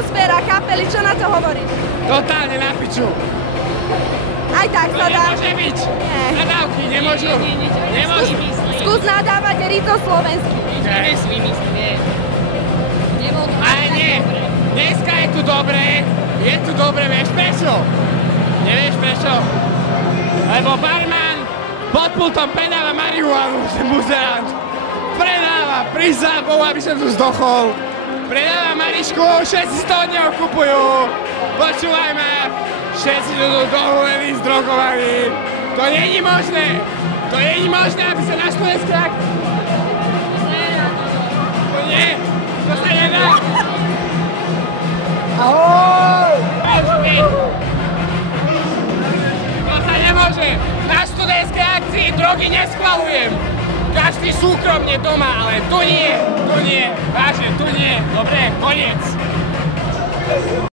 atmosféra kapely, čo na to hovoríš? Totálne na piču. Aj tak To sa dá. nemôže byť. Nadávky nemôžu. Nemôžu. Skús nadávať Rizo slovenský. Nič si vymyslí, nie. Nebol to Ale nie. Dneska je tu dobre. Je tu dobre, vieš prečo? Nevieš prečo? Lebo barman pod pultom predáva marihuanu, že muzerant. Predáva, pri zábou, aby som tu zdochol. Predáva marišku, všetci z toho dňou kupujú. Počúvaj ma, všetci tu dohulení, zdrogovaní. To není možné. To není možné, aby sa na Slovensku tak... To nie, to sa nedá. Ahoj! To sa nemôže. Na študentskej akcii drogy neschvalujem. Každý súkromne doma, ale tu nie. Vážne, tu nie. Dobre, koniec.